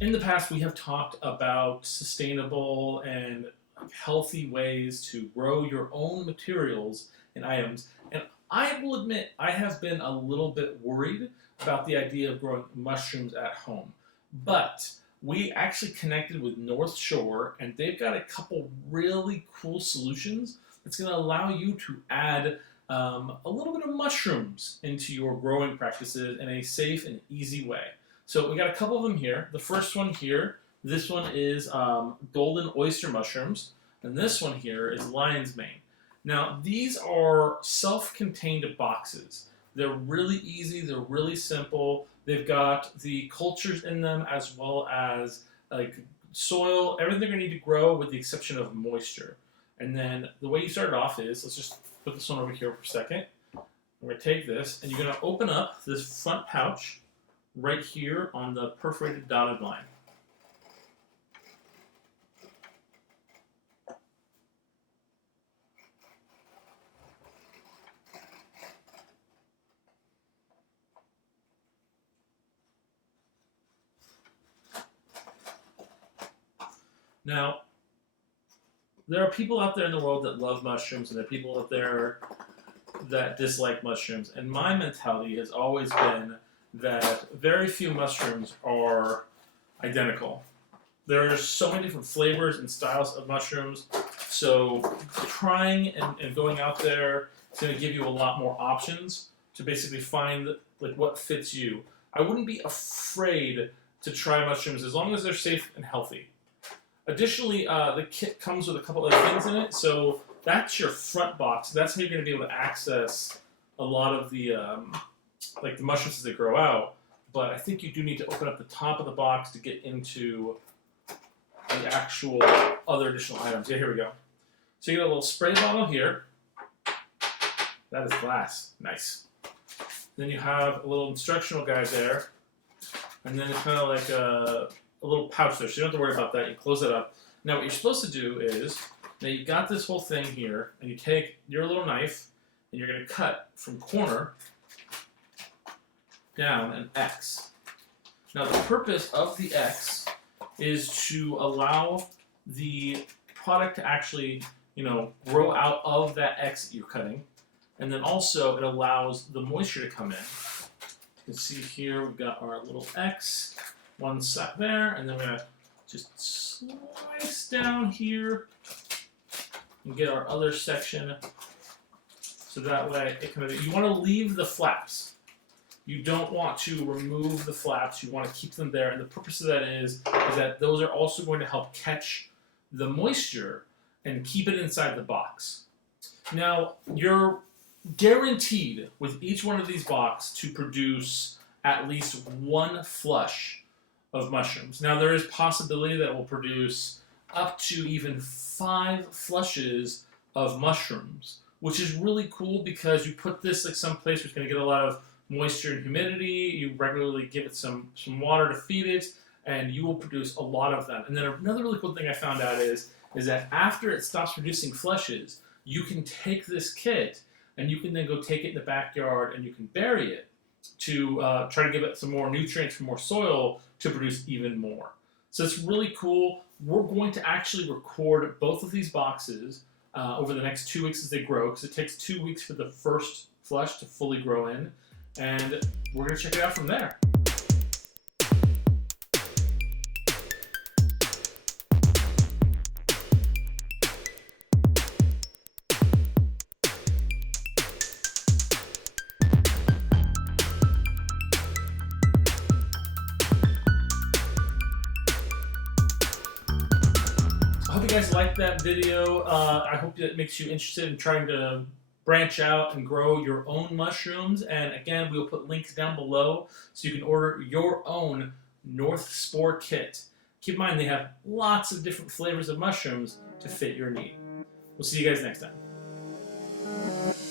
In the past, we have talked about sustainable and healthy ways to grow your own materials and items. And I will admit, I have been a little bit worried about the idea of growing mushrooms at home. But we actually connected with North Shore, and they've got a couple really cool solutions that's going to allow you to add a little bit of mushrooms into your growing practices in a safe and easy way. So we got a couple of them here. The first one here, this one is golden oyster mushrooms, and this one here is lion's mane. Now these are self-contained boxes. They're really easy. They're really simple. They've got the cultures in them as well as like soil, everything they're going to need to grow with the exception of moisture. And then the way you start it off is, let's just put this one over here for a second. We're going to take this and you're going to open up this front pouch right here on the perforated dotted line. Now, there are people out there in the world that love mushrooms, and there are people out there that dislike mushrooms. And my mentality has always been that very few mushrooms are identical. There are so many different flavors and styles of mushrooms, so trying and going out there is going to give you a lot more options to basically find like what fits you. I wouldn't be afraid to try mushrooms as long as they're safe and healthy. Additionally, the kit comes with a couple other things in it, so that's your front box. That's how you're going to be able to access a lot of the like the mushrooms as they grow out. But I think you do need to open up the top of the box to get into the actual other additional items. Yeah, here we go. So you get a little spray bottle here. That is glass. Nice. Then you have a little instructional guide there, and then it's kind of like a little pouch there, so you don't have to worry about that. You close it up. Now what you're supposed to do is, now you've got this whole thing here, and you take your little knife, and you're going to cut from corner down an X. Now the purpose of the X is to allow the product to actually, grow out of that X that you're cutting, and then also it allows the moisture to come in. You can see here we've got our little X. One set there, and then we're going to just slice down here and get our other section so that way it kind of, you want to leave the flaps. You don't want to remove the flaps, you want to keep them there, and the purpose of that is that those are also going to help catch the moisture and keep it inside the box. Now, you're guaranteed with each one of these boxes to produce at least one flush of mushrooms. Now there is possibility that it will produce up to even 5 flushes of mushrooms, which is really cool because you put this like someplace where it's going to get a lot of moisture and humidity, you regularly give it some water to feed it, and you will produce a lot of them. And then another really cool thing I found out is that after it stops producing flushes, you can take this kit and you can then go take it in the backyard and you can bury it to try to give it some more nutrients, some more soil to produce even more. So it's really cool. We're going to actually record both of these boxes over the next 2 weeks as they grow, because it takes 2 weeks for the first flush to fully grow in, and we're going to check it out from there. I hope you guys liked that video. I hope that makes you interested in trying to branch out and grow your own mushrooms. And again, we'll put links down below so you can order your own North Spore kit. Keep in mind, they have lots of different flavors of mushrooms to fit your need. We'll see you guys next time.